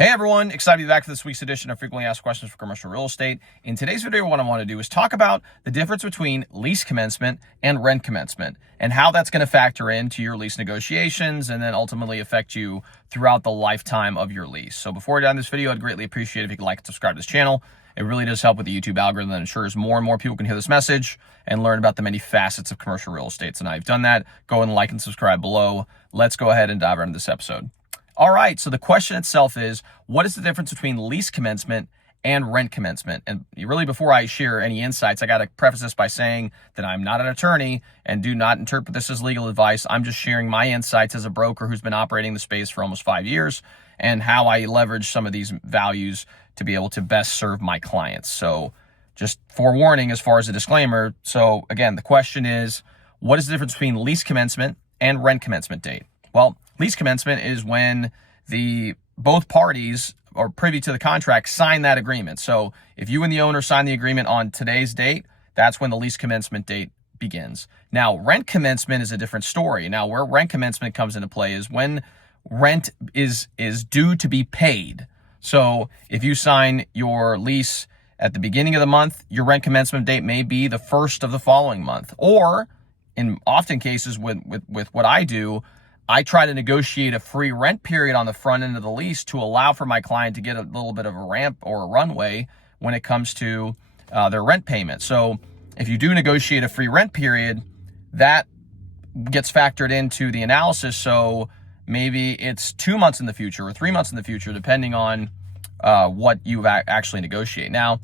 Hey everyone, excited to be back for this week's edition of Frequently Asked Questions for Commercial Real Estate. In today's video, what I want to do is talk about the difference between lease commencement and rent commencement and how that's going to factor into your lease negotiations and then ultimately affect you throughout the lifetime of your lease. So before we dive into this video, I'd greatly appreciate it if you could like and subscribe to this channel. It really does help with the YouTube algorithm that ensures more and more people can hear this message and learn about the many facets of commercial real estate. So now you've done that, go and like and subscribe below. Let's go ahead and dive right into this episode. All right, so the question itself is, what is the difference between lease commencement and rent commencement? And really, before I share any insights, I got to preface this by saying that I'm not an attorney and do not interpret this as legal advice. I'm just sharing my insights as a broker who's been operating the space for almost 5 years and how I leverage some of these values to be able to best serve my clients. So just forewarning as far as a disclaimer. So again, the question is, what is the difference between lease commencement and rent commencement date? Well, lease commencement is when both parties are privy to the contract sign that agreement. So if you and the owner sign the agreement on today's date, that's when the lease commencement date begins. Now, rent commencement is a different story. Now, where rent commencement comes into play is when rent is due to be paid. So if you sign your lease at the beginning of the month, your rent commencement date may be the first of the following month. Or in often cases with what I do, I try to negotiate a free rent period on the front end of the lease to allow for my client to get a little bit of a ramp or a runway when it comes to their rent payment. So if you do negotiate a free rent period, that gets factored into the analysis. So maybe it's 2 months in the future or 3 months in the future, depending on what you actually negotiate. Now,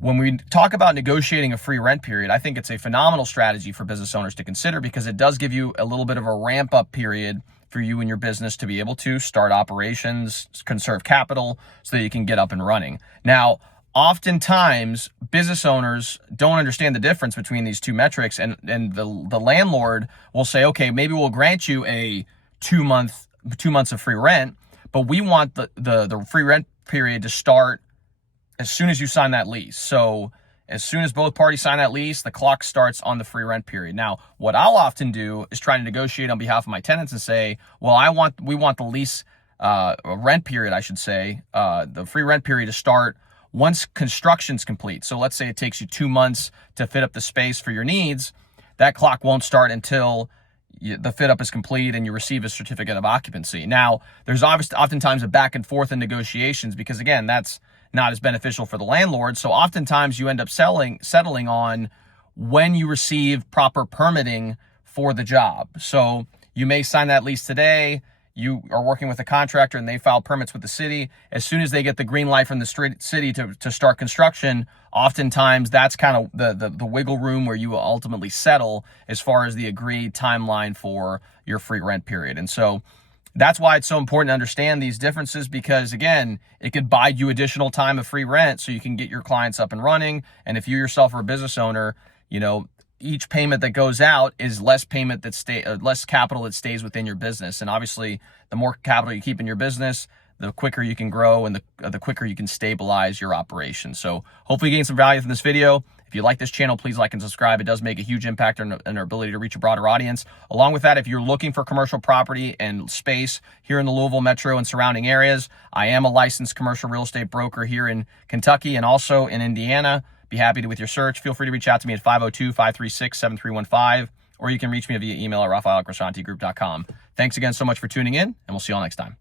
when we talk about negotiating a free rent period, I think it's a phenomenal strategy for business owners to consider because it does give you a little bit of a ramp up period for you and your business to be able to start operations, conserve capital so that you can get up and running. Now, oftentimes business owners don't understand the difference between these two metrics, and the landlord will say, okay, maybe we'll grant you a 2 months of free rent, but we want the free rent period to start as soon as you sign that lease. So as soon as both parties sign that lease, the clock starts on the free rent period. Now, what I'll often do is try to negotiate on behalf of my tenants and say, well, we want the lease rent period, I should say, the free rent period to start once construction's complete. So let's say it takes you 2 months to fit up the space for your needs. That clock won't start until the fit up is complete and you receive a certificate of occupancy. Now, there's oftentimes a back and forth in negotiations because, again, that's not as beneficial for the landlord. So oftentimes you end up settling on when you receive proper permitting for the job. So you may sign that lease today. You are working with a contractor and they file permits with the city. As soon as they get the green light from the city to start construction, oftentimes that's kind of the wiggle room where you will ultimately settle as far as the agreed timeline for your free rent period. And so that's why it's so important to understand these differences because, again, it could buy you additional time of free rent so you can get your clients up and running. And if you yourself are a business owner, each payment that goes out is less capital that stays within your business. And obviously, the more capital you keep in your business, the quicker you can grow and the quicker you can stabilize your operation. So hopefully you gain some value from this video. If you like this channel, please like and subscribe. It does make a huge impact on our ability to reach a broader audience. Along with that, if you're looking for commercial property and space here in the Louisville metro and surrounding areas, I am a licensed commercial real estate broker here in Kentucky and also in Indiana. Be happy with your search. Feel free to reach out to me at 502-536-7315, or you can reach me via email at raphael@crescentigroup.com. Thanks again so much for tuning in, and we'll see you all next time.